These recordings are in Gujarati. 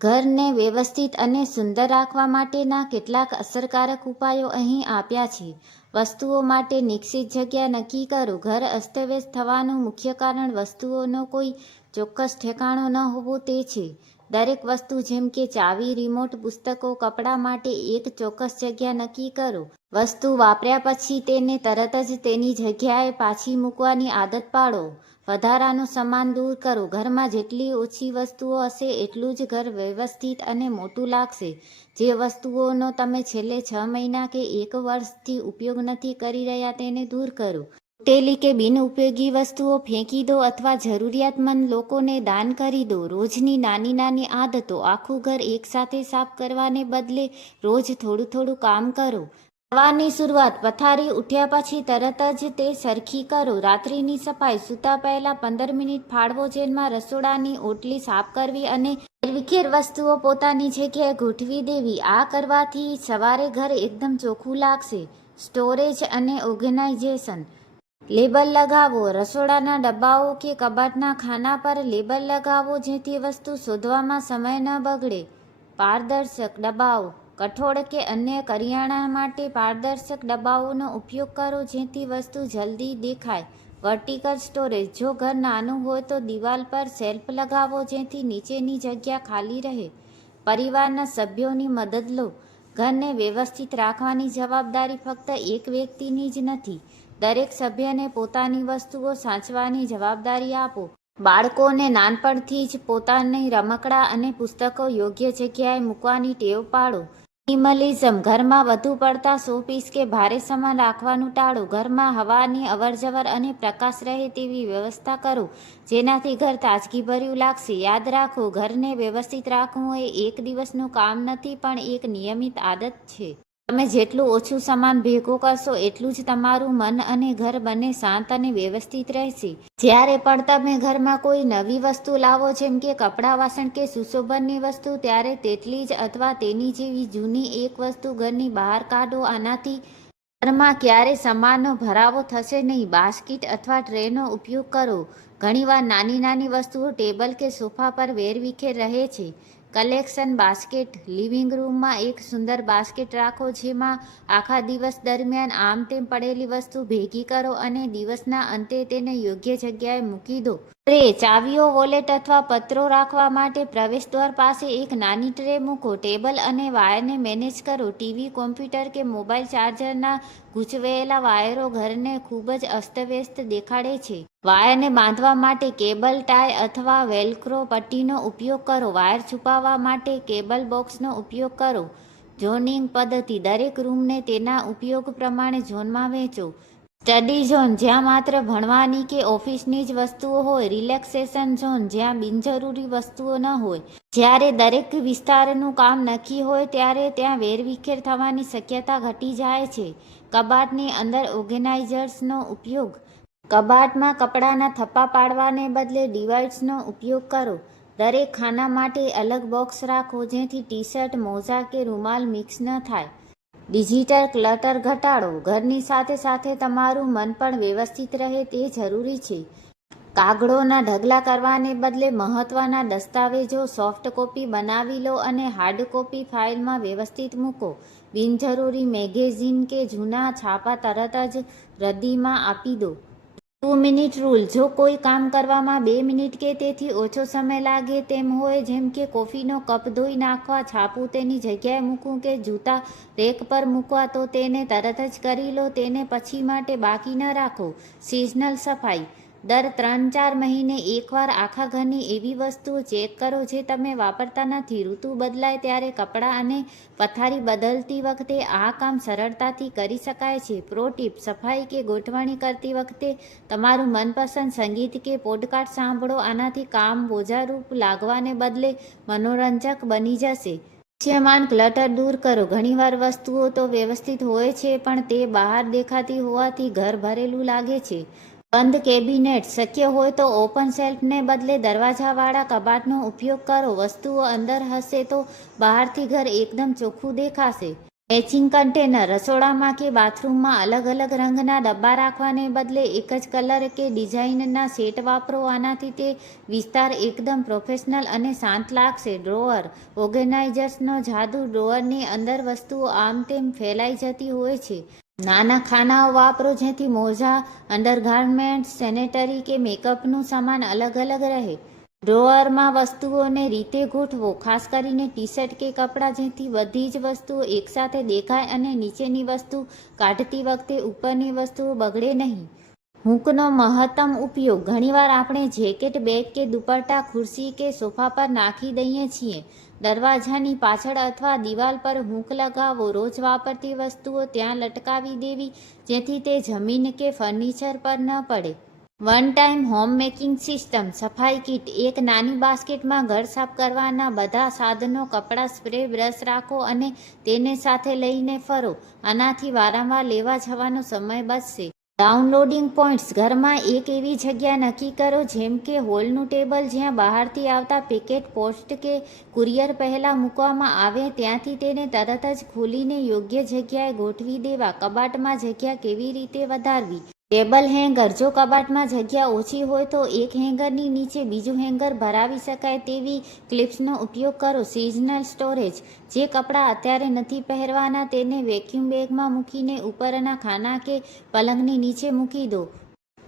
ઘરને વ્યવસ્થિત અને સુંદર રાખવા માટેના કેટલાક અસરકારક ઉપાયો અહીં આપ્યા છે. વસ્તુઓ માટે નિશ્ચિત જગ્યા નક્કી કરો. ઘર અસ્તવ્યસ્ત થવાનું મુખ્ય કારણ વસ્તુઓનો કોઈ ચોક્કસ ઠેકાણો ન હોવો તે છે. દરેક વસ્તુ જેમ કે ચાવી, રિમોટ, પુસ્તકો, કપડાં માટે એક ચોક્કસ જગ્યા નક્કી કરો. વસ્તુ વાપર્યા પછી તેને તરત જ તેની જગ્યાએ પાછી મૂકવાની આદત પાડો. વધારાનું સામાન દૂર કરો. ઘરમાં જેટલી ઓછી વસ્તુઓ હશે એટલું જ ઘર વ્યવસ્થિત અને મોટું લાગશે. જે વસ્તુઓનો તમે છેલ્લે 6 મહિના કે 1 વર્ષથી ઉપયોગ નથી કરી રહ્યા તેને દૂર કરો. તૂટેલી કે બિનઉપયોગી વસ્તુઓ ફેંકી દો અથવા જરૂરિયાતમંદ લોકોને દાન કરી દો. રોજની નાની નાની આદતો. આખું ઘર એકસાથે સાફ કરવાને બદલે રોજ થોડું થોડું કામ કરો. સવારની શરૂઆત. પથારી ઉઠ્યા પછી તરત જ તે સરખી કરો. રાત્રિની સફાઈ. સૂતા પહેલા 15 મિનિટ ફાળવો જેમાં રસોડાની ઓટલી સાફ કરવી અને વેરવિખેર વસ્તુઓ પોતાની જગ્યાએ ગોઠવી દેવી. આ કરવાથી સવારે ઘર એકદમ ચોખ્ખું લાગશે. સ્ટોરેજ અને ઓર્ગેનાઇઝેશન. લેબલ લગાવો. રસોડાના ડબ્બાઓ કે કબાટના ખાના પર લેબલ લગાવો જેથી વસ્તુ શોધવામાં સમય ન બગડે. પારદર્શક ડબ્બાઓ. કઠોળ કે અન્ય કરિયાણા માટે પારદર્શક ડબ્બાઓનો ઉપયોગ કરો જેથી વસ્તુ જલ્દી દેખાય. Vertical storage. જો ઘર નાનું હોય તો દિવાલ પર શેલ્ફ લગાવો જેથી નીચેની જગ્યા ખાલી રહે. પરિવારના સભ્યોની મદદ લો. ઘરને વ્યવસ્થિત રાખવાની જવાબદારી ફક્ત એક વ્યક્તિની જ નથી. દરેક સભ્યને પોતાની વસ્તુઓ સાચવવાની જવાબદારી આપો. બાળકોને નાનપણથી જ પોતાની રમકડાં અને પુસ્તકો યોગ્ય જગ્યાએ મૂકવાની ટેવ પાડો. મિનિમલિઝમ. ઘરમાં વધુ પડતા શોપીસ કે ભારે સામાન રાખવાનું ટાળો. ઘરમાં હવાની અવરજવર અને પ્રકાશ રહે તેવી વ્યવસ્થા કરો જેનાથી ઘર તાજગીભર્યું લાગશે. યાદ રાખો, ઘરને વ્યવસ્થિત રાખવું એ એક દિવસનું કામ નથી પણ એક નિયમિત આદત છે. તમે જેટલું ઓછું સામાન ભેગું કરશો એટલું જ તમારું મન અને ઘર બંને શાંત અને વ્યવસ્થિત રહેશે. જ્યારે પણ તમે ઘરમાં કોઈ નવી વસ્તુ લાવો જેમ કે કપડાં, વાસણ કે સુશોભનની વસ્તુ ત્યારે તેટલી જ અથવા તેની જેવી જૂની એક વસ્તુ ઘરની બહાર કાઢો. આનાથી ઘરમાં ક્યારેય સામાનનો ભરાવો થશે નહીં. બાસ્કેટ અથવા ટ્રેનો ઉપયોગ કરો. ઘણીવાર નાની નાની વસ્તુઓ ટેબલ કે સોફા પર વેરવિખેર રહે છે. Collection basket. લિવિંગ રૂમમાં એક સુંદર બાસ્કેટ રાખો જેમાં આખા દિવસ દરમિયાન આમ તેમ પડેલી વસ્તુ ભેગી કરો અને દિવસના અંતે તેને યોગ્ય જગ્યાએ મૂકી દો. ટ્રે. ચાવીઓ, વોલેટ અથવા પત્રો રાખવા માટે પ્રવેશદ્વાર પાસે એક નાની ટ્રે મૂકો. ટેબલ અને વાયરને મેનેજ કરો. ટીવી, કોમ્પ્યુટર કે મોબાઈલ ચાર્જરના ગૂંચવાયેલા વાયરો ઘરને ખૂબ જ અસ્તવ્યસ્ત દેખાડે છે. વાયરને બાંધવા માટે કેબલ ટાય અથવા વેલ્ક્રો પટ્ટીનો ઉપયોગ કરો. વાયર છુપાવવા માટે કેબલ બોક્સનો ઉપયોગ કરો. ઝોનિંગ પદ્ધતિ. દરેક રૂમને તેના ઉપયોગ પ્રમાણે ઝોનમાં વહેંચો. Study zone. જ્યાં માત્ર ભણવાની કે ઓફિસની જ વસ્તુઓ હોય. Relaxation zone. જ્યાં બિનજરૂરી વસ્તુઓ ન હોય. જ્યારે દરેક વિસ્તારનું કામ નક્કી હોય ત્યારે ત્યાં વેરવિખેર થવાની શક્યતા ઘટી જાય છે. કબાટની અંદર ઓર્ગેનાઇઝર્સનો ઉપયોગ. કબાટમાં કપડાના થપ્પા પાડવાને બદલે ડિવાઇડર્સનો ઉપયોગ કરો. દરેક ખાના માટે અલગ બોક્સ રાખો જેથી ટી-શર્ટ, મોજા કે રૂમાલ મિક્સ ન થાય. ડિજિટલ ક્લટર ઘટાડો. ઘરની સાથે સાથે તમારું મન પણ વ્યવસ્થિત રહે તે જરૂરી છે. કાગળોના ઢગલા કરવાને બદલે મહત્વના દસ્તાવેજો સોફ્ટ કોપી બનાવી લો અને હાર્ડ કોપી ફાઇલમાં વ્યવસ્થિત મૂકો. બિનજરૂરી મેગેઝિન કે જૂના છાપા તરત જ રદ્દીમાં આપી દો. 2 મિનિટ રૂલ. જો કોઈ કામ કરવામાં 2 મિનિટ કે તેથી ઓછો સમય લાગે તેમ હોય જેમ કે કોફીનો કપ ધોઈ નાખવા, છાપું તેની જગ્યાએ મૂકવું કે જૂતા રેક પર મૂકવા તો તેને તરત જ કરી લો. તેને પછી માટે બાકી ન રાખો. સિઝનલ સફાઈ. દર 3-4 મહિને એકવાર આખા ઘરની એવી વસ્તુઓ ચેક કરો જે તમે વાપરતા નથી. ઋતુ બદલાય ત્યારે કપડાં અને પથારી બદલતી વખતે આ કામ સરળતાથી કરી શકાય છે. Pro tip. સફાઈ કે ગોઠવણી કરતી વખતે તમારું મનપસંદ સંગીત કે પોડકાસ્ટ સાંભળો. આનાથી કામ બોજારૂપ લાગવાને બદલે મનોરંજક બની જશે. દૃશ્યમાન ક્લટર દૂર કરો. ઘણીવાર વસ્તુઓ તો વ્યવસ્થિત હોય છે પણ તે બહાર દેખાતી હોવાથી ઘર ભરેલું લાગે છે. બંધ કેબિનેટ્સ. શક્ય હોય તો ઓપન શેલ્ફને બદલે દરવાજાવાળા કબાટનો ઉપયોગ કરો. વસ્તુઓ અંદર હશે તો બહારથી ઘર એકદમ ચોખ્ખું દેખાશે. Matching container. રસોડામાં કે બાથરૂમમાં અલગ અલગ રંગના ડબ્બા રાખવાને બદલે એક જ કલર કે ડિઝાઇનના સેટ વાપરો. આનાથી તે વિસ્તાર એકદમ પ્રોફેશનલ અને શાંત લાગશે. ડ્રોઅર ઓર્ગેનાઇઝર્સનો જાદુ. ડ્રોઅરની અંદર વસ્તુઓ આમ તેમ ફેલાઈ જતી હોય છે. નાના ખાનાઓ વાપરો જેથી મોજા, અંડરગાર્મેન્ટ્સ, સેનેટરી કે મેકઅપનું સામાન અલગ અલગ રહે. ડ્રોઅરમાં વસ્તુઓને રીતે ગોઠવો, ખાસ કરીને ટી-શર્ટ કે કપડાં, જેથી બધી જ વસ્તુઓ એકસાથે દેખાય અને નીચેની વસ્તુ કાઢતી વખતે ઉપરની વસ્તુઓ બગડે નહીં. હૂકનો મહત્તમ ઉપયોગ. ઘણીવાર આપણે જેકેટ, બેગ કે દુપટ્ટા ખુરશી કે સોફા પર નાખી દઈએ છીએ. દરવાજાની પાછળ અથવા દિવાલ પર હૂક લગાવો. રોજ વાપરતી વસ્તુઓ ત્યાં લટકાવી દેવી જેથી તે જમીન કે ફર્નિચર પર ન પડે. One time home making system. સફાઈ કીટ. એક નાની બાસ્કેટમાં ઘર સાફ કરવાના બધા સાધનો, કપડાં, સ્પ્રે, બ્રશ રાખો અને તેને સાથે લઈને ફરો. આનાથી વારંવાર લેવા જવાનો સમય બચશે. Downloading points. ઘરમાં એક એવી જગ્યા નક્કી કરો જેમ કે હોલનું ટેબલ જ્યાં બહારથી આવતા પેકેટ પોસ્ટ કે કુરિયર પહેલાં મૂકવામાં આવે. ત્યાંથી તેને તરત જ ખોલીને યોગ્ય જગ્યાએ ગોઠવી દેવા. કબાટમાં જગ્યા કેવી રીતે વધારવી. Table hanger. જો કબાટમાં જગ્યા ઓછી હોય તો એક હેંગરની નીચે બીજું હેંગર ભરાવી શકાય તેવી ક્લિપ્સનો ઉપયોગ કરો. Seasonal storage. જે કપડાં અત્યારે નથી પહેરવાના તેને વેક્યુમ બેગમાં મૂકીને ઉપરના ખાના કે પલંગની નીચે મૂકી દો.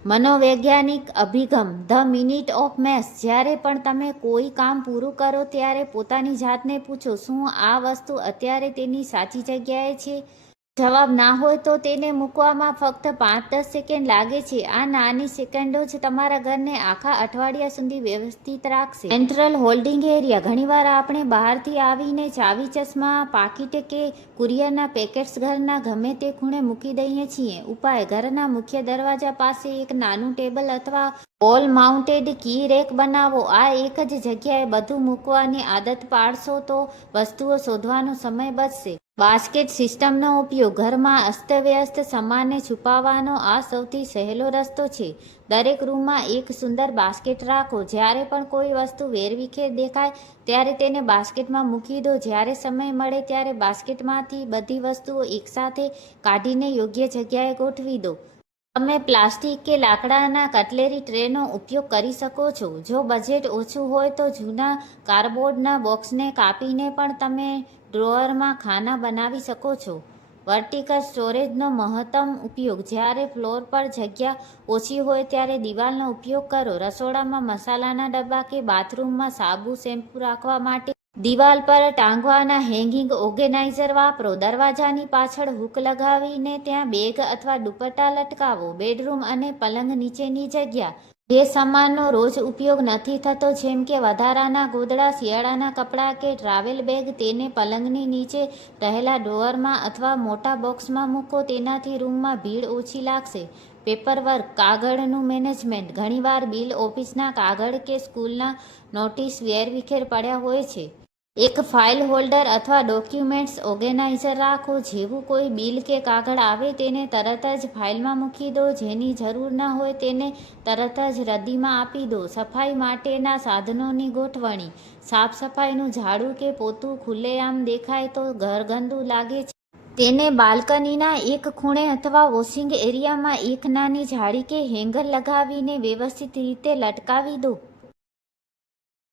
મનોવૈજ્ઞાનિક અભિગમ. ધ મિનિટ ઓફ મેસ. જ્યારે પણ તમે કોઈ કામ પૂરું કરો ત્યારે પોતાની જાતને પૂછો, શું આ વસ્તુ અત્યારે તેની સાચી જગ્યાએ છે? જવાબ ના હોય તો તેને મૂકવામાં ફક્ત 5-10 સેકન્ડ લાગે છે. આ નાની સેકન્ડો જ તમારા ઘરને આખા અઠવાડિયા સુધી વ્યવસ્થિત રાખશે. Central holding area. ઘણીવાર આપણે બહારથી આવીને ચાવી, ચશ્મા, પાકીટ કે કુરિયરના પેકેટ્સ ઘરના ગમે તે ખૂણે મૂકી દઈએ છીએ. ઉપાય. ઘરના મુખ્ય દરવાજા પાસે એક નાનું ટેબલ અથવા વોલ માઉન્ટેડ કી રેક બનાવો. આ એક જ જગ્યાએ બધું મૂકવાની આદત પાડશો તો વસ્તુઓ શોધવાનો સમય બચશે. બાસ્કેટ સિસ્ટમનો ઉપયોગ. ઘરમાં અસ્તવ્યસ્ત સામાનને છુપાવવાનો આ સૌથી સહેલો રસ્તો છે. દરેક રૂમમાં એક સુંદર બાસ્કેટ રાખો. જ્યારે પણ કોઈ વસ્તુ વેરવિખેર દેખાય ત્યારે તેને બાસ્કેટમાં મૂકી દો. જ્યારે સમય મળે ત્યારે બાસ્કેટમાંથી બધી વસ્તુઓ એકસાથે કાઢીને યોગ્ય જગ્યાએ ગોઠવી દો. તમે પ્લાસ્ટિક કે લાકડાના કટલેરી ટ્રેનો ઉપયોગ કરી શકો છો. જો બજેટ ઓછું હોય તો જૂના કાર્ડબોર્ડના બોક્સને કાપીને પણ તમે ડ્રોઅરમાં ખાના બનાવી શકો છો. વર્ટિકલ સ્ટોરેજનો મહત્તમ ઉપયોગ. જ્યારે ફ્લોર પર જગ્યા ઓછી હોય ત્યારે દિવાલનો ઉપયોગ કરો. રસોડામાં મસાલાના ડબ્બા કે બાથરૂમમાં સાબુ, શેમ્પૂ રાખવા માટે દિવાલ પર ટાંગવાના હેંગિંગ ઓર્ગેનાઇઝર વાપરો. દરવાજાની પાછળ હૂક લગાવીને ત્યાં બેગ અથવા દુપટ્ટા લટકાવો. બેડરૂમ અને પલંગ નીચેની જગ્યા. જે સામાનનો રોજ ઉપયોગ નથી થતો જેમ કે વધારાના ગોદડા, શિયાળાના કપડાં કે ટ્રાવેલ બેગ તેને પલંગની નીચે રહેલા ડ્રોઅરમાં અથવા મોટા બોક્સમાં મૂકો. તેનાથી રૂમમાં ભીડ ઓછી લાગશે. પેપરવર્ક. કાગળનું મેનેજમેન્ટ. ઘણીવાર બિલ, ઓફિસના કાગળ કે સ્કૂલના નોટિસ વેરવિખેર પડ્યા હોય છે. એક ફાઇલ હોલ્ડર અથવા ડોક્યુમેન્ટ્સ ઓર્ગેનાઇઝર રાખો. જેવું કોઈ બિલ કે કાગળ આવે તેને તરત જ ફાઇલમાં મૂકી દો. જેની જરૂર ન હોય તેને તરત જ રદ્દીમાં આપી દો. સફાઈ માટેના સાધનોની ગોઠવણી. સાફ સફાઈનું ઝાડુ કે પોતું ખુલ્લેઆમ દેખાય તો ઘર ગંદુ લાગે છે. તેને બાલ્કનીના એક ખૂણે અથવા વોશિંગ એરિયામાં એક નાની જાળી કે હેંગર લગાવીને વ્યવસ્થિત રીતે લટકાવી દો.